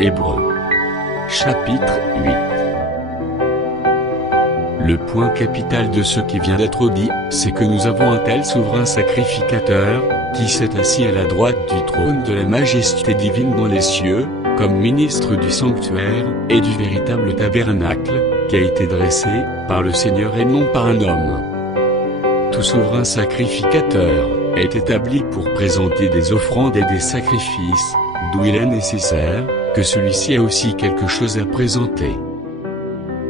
Hébreux. Chapitre 8. Le point capital de ce qui vient d'être dit, c'est que nous avons un tel souverain sacrificateur, qui s'est assis à la droite du trône de la majesté divine dans les cieux, comme ministre du sanctuaire, et du véritable tabernacle, qui a été dressé, par le Seigneur et non par un homme. Tout souverain sacrificateur, est établi pour présenter des offrandes et des sacrifices, d'où il est nécessaire, que celui-ci ait aussi quelque chose à présenter.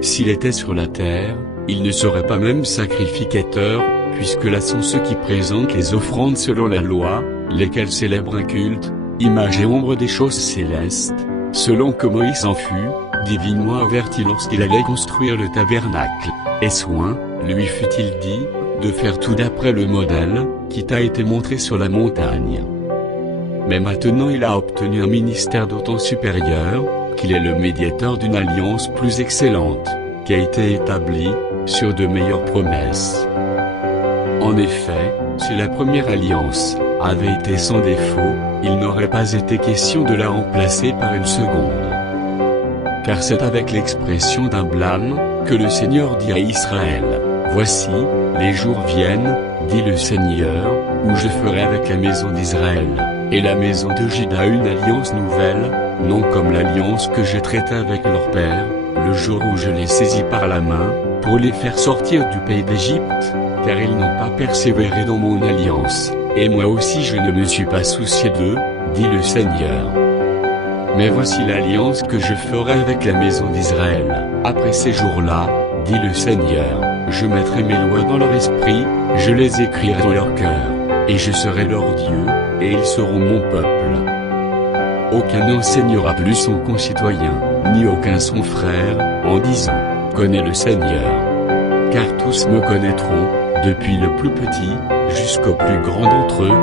S'il était sur la terre, il ne serait pas même sacrificateur, puisque là sont ceux qui présentent les offrandes selon la loi, lesquels célèbrent un culte, image et ombre des choses célestes, selon que Moïse en fut, divinement averti lorsqu'il allait construire le tabernacle, et soin, lui fut-il dit, de faire tout d'après le modèle, qui t'a été montré sur la montagne. Mais maintenant il a obtenu un ministère d'autant supérieur, qu'il est le médiateur d'une alliance plus excellente, qui a été établie, sur de meilleures promesses. En effet, si la première alliance avait été sans défaut, il n'aurait pas été question de la remplacer par une seconde. Car c'est avec l'expression d'un blâme, que le Seigneur dit à Israël, « Voici, les jours viennent, dit le Seigneur, où je ferai avec la maison d'Israël, et la maison de Juda une alliance nouvelle, non comme l'alliance que j'ai traitée avec leur père, le jour où je les saisis par la main, pour les faire sortir du pays d'Égypte, car ils n'ont pas persévéré dans mon alliance, et moi aussi je ne me suis pas soucié d'eux, dit le Seigneur. Mais voici l'alliance que je ferai avec la maison d'Israël, après ces jours-là, dit le Seigneur, je mettrai mes lois dans leur esprit, je les écrirai dans leur cœur, et je serai leur Dieu, et ils seront mon peuple. Aucun n'enseignera plus son concitoyen, ni aucun son frère, en disant, connais le Seigneur. Car tous me connaîtront, depuis le plus petit, jusqu'au plus grand d'entre eux,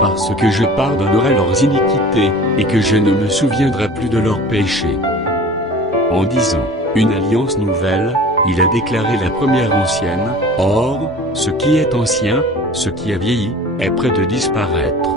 parce que je pardonnerai leurs iniquités, et que je ne me souviendrai plus de leurs péchés. En disant, une alliance nouvelle, il a déclaré la première ancienne, or, ce qui est ancien, ce qui a vieilli, est près de disparaître.